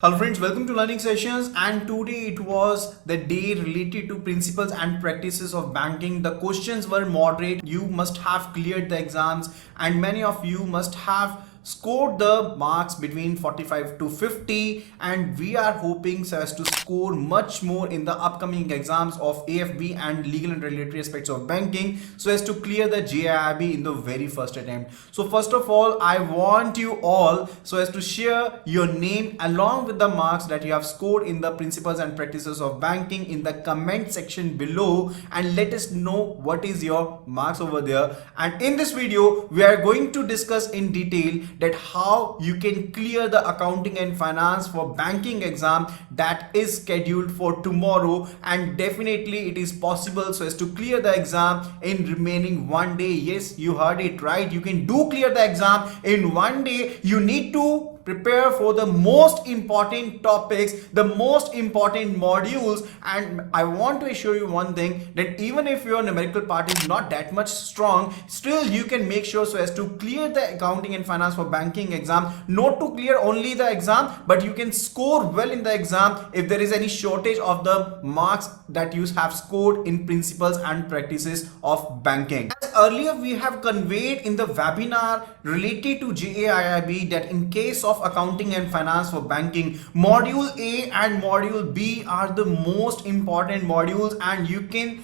Hello friends, welcome to learning sessions, and today it was the day related to principles and practices of banking. The questions were moderate. You must have cleared the exams and many of you must have scored the marks between 45 to 50, and we are hoping so as to score much more in the upcoming exams of AFB and legal and regulatory aspects of banking so as to clear the Jaiib in the very first attempt. So first of all, I want you all so as to share your name along with the marks that you have scored in the principles and practices of banking in the comment section below, and let us know what is your marks over there. And in this video we are going to discuss in detail that how you can clear the accounting and finance for banking exam that is scheduled for tomorrow, and definitely it is possible so as to clear the exam in remaining one day. Yes, you heard it right, you can do clear the exam in one day. You need to prepare for the most important topics, the most important modules, and I want to assure you one thing, that even if your numerical part is not that much strong, still you can make sure so as to clear the accounting and finance for banking exam. Not to clear only the exam, but you can score well in the exam if there is any shortage of the marks that you have scored in principles and practices of banking. As earlier we have conveyed in the webinar related to Jaiib that in case of accounting and finance for banking, module A and module B are the most important modules, and you can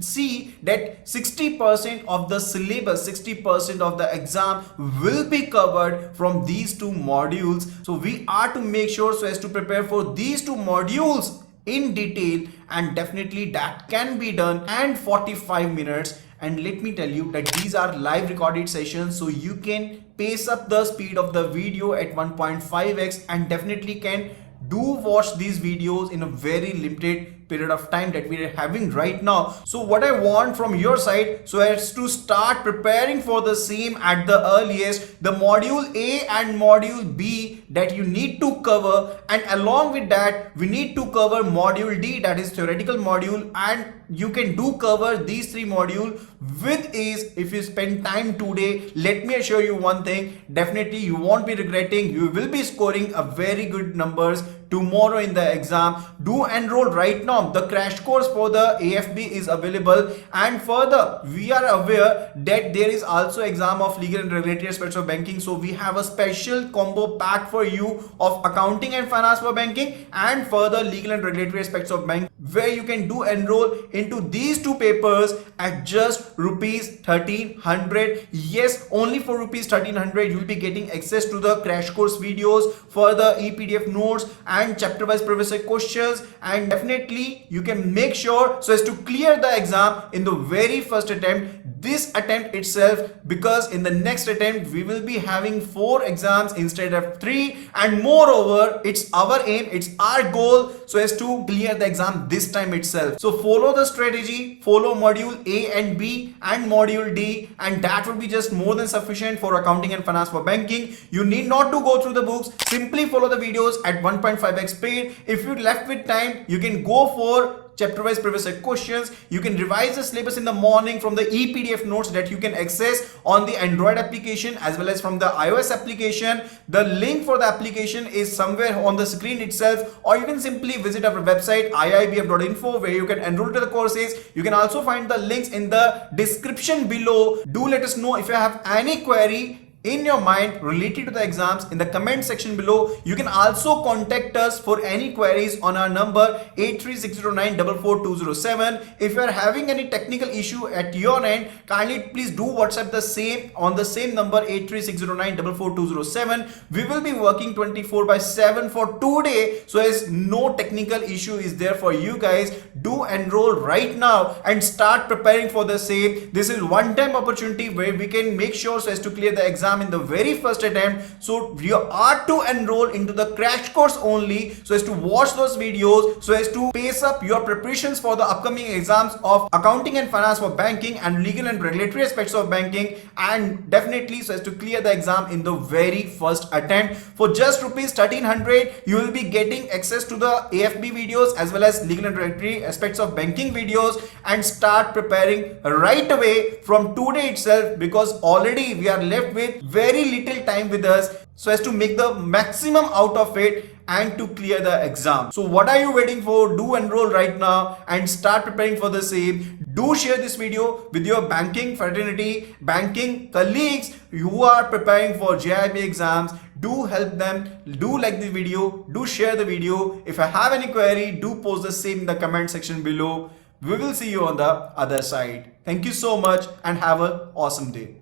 see that 60% of the syllabus, 60% of the exam will be covered from these two modules. So we are to make sure so as to prepare for these two modules in detail, and definitely that can be done in 45 minutes. And let me tell you that these are live recorded sessions, so you can pace up the speed of the video at 1.5x and definitely can do watch these videos in a very limited period of time that we are having right now. So what I want from your side so as to start preparing for the same at the earliest, the module A and module B that you need to cover, and along with that we need to cover module D, that is theoretical module, and you can do cover these three modules with ease if you spend time today. Let me assure you one thing, definitely you won't be regretting. You will be scoring a very good numbers tomorrow in the exam. Do enroll right now. The crash course for the AFB is available, and further we are aware that there is also exam of legal and regulatory aspects of banking, so we have a special combo pack for you of accounting and finance for banking and further legal and regulatory aspects of banking, where you can do enroll into these two papers at just rupees 1300. Yes, only for rupees 1300 you will be getting access to the crash course videos, further ePDF notes and chapter wise previous questions, and definitely you can make sure so as to clear the exam in the very first attempt, this attempt itself, because in the next attempt we will be having 4 exams instead of 3, and moreover it's our aim, it's our goal so as to clear the exam this time itself. So follow the strategy, follow module A and B and module D, and that will be just more than sufficient for accounting and finance for banking. You need not to go through the books, simply follow the videos at 1.5x speed. If you're left with time, you can go for chapter wise previous questions. You can revise the syllabus in the morning from the ePDF notes that you can access on the Android application as well as from the iOS application. The link for the application is somewhere on the screen itself, or you can simply visit our website iibf.info where you can enroll to the courses. You can also find the links in the description below. Do let us know if you have any query in your mind related to the exams in the comment section below. You can also contact us for any queries on our number 83609442207. If you are having any technical issue at your end, kindly please do WhatsApp the same on the same number 83609442207. We will be working 24/7 for today, so as no technical issue is there for you guys. Do enroll right now and start preparing for the same. This is one time opportunity where we can make sure so as to clear the exam in the very first attempt. So you are to enroll into the crash course only so as to watch those videos, so as to pace up your preparations for the upcoming exams of accounting and finance for banking and legal and regulatory aspects of banking, and definitely so as to clear the exam in the very first attempt. For just rupees 1300 you will be getting access to the AFB videos as well as legal and regulatory aspects of banking videos, and start preparing right away from today itself, because already we are left with very little time with us. so as to make the maximum out of it and to clear the exam. So what are you waiting for? Do enroll right now and start preparing for the same. Do share this video with your banking fraternity, banking colleagues who are preparing for JIB exams. Do help them, do like the video, do share the video. If I have any query, do post the same in the comment section below. We will see you on the other side. Thank you so much and have an awesome day.